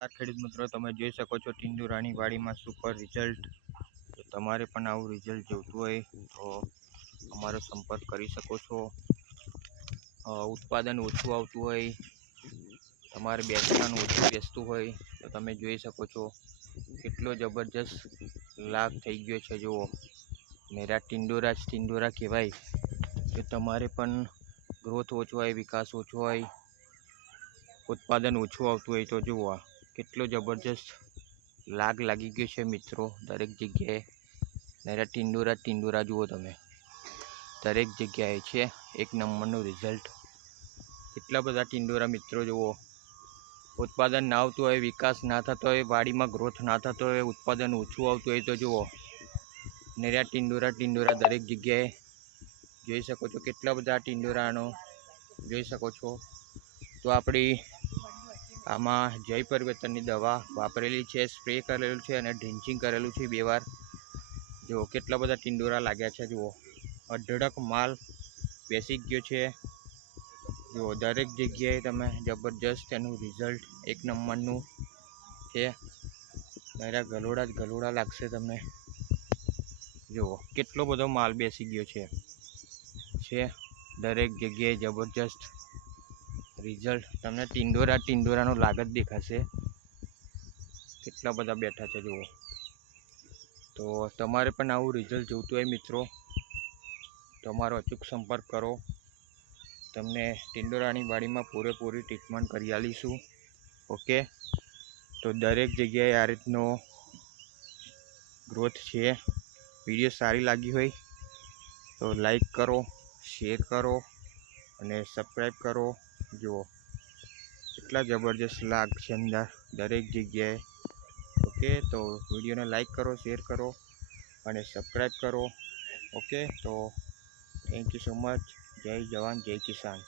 આ ખેડૂત મિત્રો, તમે જોઈ શકો છો ટિંડુરાની વાડીમાં સુપર રિઝલ્ટ તો તમારે પણ આવું રિઝલ્ટ જોઈતું હોય તો અમારો સંપર્ક કરી શકો છો. ઉત્પાદન ઓછું આવતું હોય, તમારે બેસવાનું ઓછું બેસતું હોય, તો તમે જોઈ શકો છો કેટલો જબરજસ્ત લાભ થઈ ગયો છે. જુઓ, મેરા ટિંડોરા જ ટિંડોરા કહેવાય. કે તમારે પણ ગ્રોથ ઓછો હોય, વિકાસ ઓછો હોય, ઉત્પાદન ઓછું આવતું હોય તો જુઓ કેટલો જબરજસ્ત લાગ લાગી ગયો છે મિત્રો, દરેક જગ્યાએ. મેરા ટિંડોરા ટિંડોરા જુઓ તમે. દરેક જગ્યાએ છે, એક નંબરનું રિઝલ્ટ કેટલા બધા ટિંડોરા મિત્રો જુઓ. ઉત્પાદન ના આવતું હોય, વિકાસ ના થતો હોય, વાડીમાં ગ્રોથ ના થતો હોય, ઉત્પાદન ઓછું આવતું હોય તો જુઓ. નેરા ટિંડોરા ટિંડોરા દરેક જગ્યાએ. જોઈ શકો છો કેટલા બધા ટિંડોરાનો, જોઈ શકો છો. તો આપણી આમાં જય પરિવર્તનની દવા વાપરેલી છે, સ્પ્રે કરેલું છે અને ડ્રિન્ચિંગ કરેલું છે બે વાર. જુઓ કેટલા બધા ટિંડોરા લાગ્યા છે, જુઓ. અઢળક માલ બેસી ગયો છે. જુઓ, દરેક જગ્યાએ તમે જબરજસ્ત એનું રિઝલ્ટ એક નંબરનું છે. મારા ગલોડા જ ગલોડા લાગશે તમને. જુઓ, કેટલો બધો માલ બેસી ગયો છે. છે, દરેક જગ્યાએ જબરજસ્ત. રિઝલ્ટ તમને ટિંડોરા ટિંડોરાનો લાગ જ દેખાશે. કેટલા બધા બેઠા છે જુઓ. તો તમારે પણ આવું રિઝલ્ટ જોઈતું હોય મિત્રો, તમારો અચૂક સંપર્ક કરો. તમને ટિંડોરાની વાડીમાં પૂરેપૂરી ટ્રીટમેન્ટ કરી આલીશું. ઓકે તો દરેક જગ્યાએ આ રીતનો ગ્રોથ છે. વીડિયો સારી લાગી હોય તો લાઈક કરો શેર કરો અને સબસ્ક્રાઈબ કરો. જુઓ. કેટલા જબરજસ્ત લાગ છે અંદર દરેક જગ્યાએ. ઓકે, તો વિડીયોને લાઈક કરો, શેર કરો અને સબસ્ક્રાઈબ કરો. ઓકે, તો થેન્ક યુ સો મચ. જય જવાન, જય કિસાન.